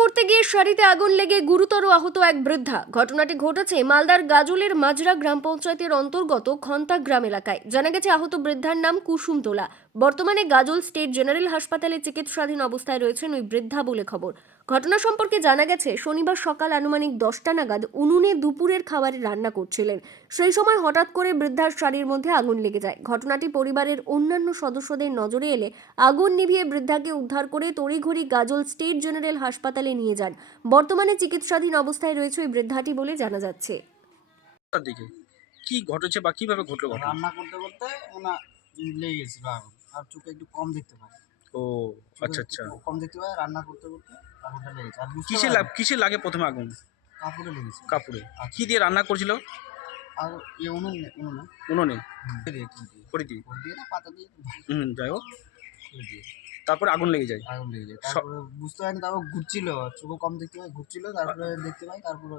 করতে গিয়ে শাড়িতে আগুন লেগে গুরুতর আহত এক বৃদ্ধা। ঘটনাটি ঘটেছে মালদার গাজলের মাজরা গ্রাম পঞ্চায়েতের অন্তর্গত খন্তা গ্রাম এলাকায়। জানা গেছে আহত বৃদ্ধার নাম কুসুম তোলা। বর্তমানে গাজল স্টেট জেনারেল হাসপাতালে চিকিৎসাধীন অবস্থায় রয়েছেন ওই বৃদ্ধা বলে খবর। ঘটনা সম্পর্কে জানা গেছে শনিবার সকাল আনুমানিক দশটা নাগাদ উনুনে দুপুরের খাবারে রান্না করছিলেন। সেই সময় হঠাৎ করে বৃদ্ধার শাড়ির মধ্যে আগুন লেগে যায়। ঘটনাটি পরিবারের অন্যান্য সদস্যদের নজরে এলে আগুন নিভিয়ে বৃদ্ধাকে উদ্ধার করে তড়িঘড়ি গাজল স্টেট জেনারেল হাসপাতালে নিয়ে যান। বর্তমানে চিকিৎসাধীন অবস্থায় রয়েছে ওই বৃদ্ধাটি বলে জানা যাচ্ছে। দিকে কি ঘটেছে বা কীভাবে ঘটলো ঘটনা? রান্না করতে করতে ওনা লেগে গেছিল আগুন। আর চোখে একটু কম দেখতে পায়। ও আচ্ছা আচ্ছা। কম দেখতে পায় রান্না করতে করতে কিসে লাগ কিসে লাগে প্রথমে আগুন? কাপড়ে লেগেছে। কাপড়ে। কি দিয়ে রান্না করছিল? আর ইয়ে উনুন উনুনে। উনুনে? দিয়ে কি দিয়ে করে দিয়ে। করে দিয়ে না পাতা দিয়ে হুম যাই হোক। করে দিয়ে। তারপরে আগুন লেগে যায়। আগুন লেগে যায়। তারপরে বুঝতে পারিনি তারপর ঘুরছিল চোখে কম দেখতে পাই ঘুরছিল তারপরে দেখতে পাই তারপরে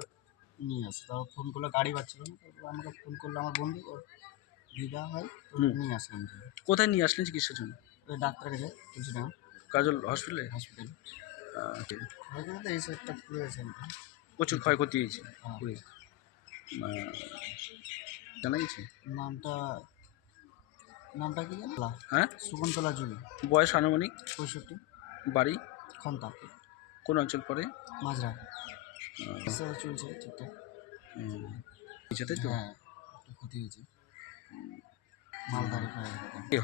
নিয়ে আসে। তারপর ফোন করল গাড়ি পাচ্ছিল না তারপর আমাকে ফোন করল আমার বন্ধু ওর দিদা হয় তো হুম। নিয়ে আসলাম। কোথায় নিয়ে আসলেন চিকিৎসার জন্য? ডাক্তার কাছে তুলছি না কাজল হসপিটালে হসপিটাল এই সাইডটা পুরো এসে প্রচুর ক্ষয়ক্ষতি হয়েছে। হ্যাঁ। পুরে। জানা গেছে? নামটা নামটা কি হ্যাঁ? শকুন্তলা জুলি বয়স আনুমানিক? পঁয়ষট্টি। বাড়ি? খন্তা। কোন অঞ্চল পরে? মাজরা। চলছে ঠিকঠাক। ইচ্ছাতে তো? হ্যাঁ ক্ষতি হয়েছে। মালদারি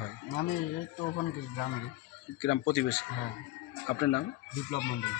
হয়? আমি তো ওখানে গ্রামের গ্রাম প্রতিবেশী? হ্যাঁ। আপনার নাম? বিপ্লব মন্ডল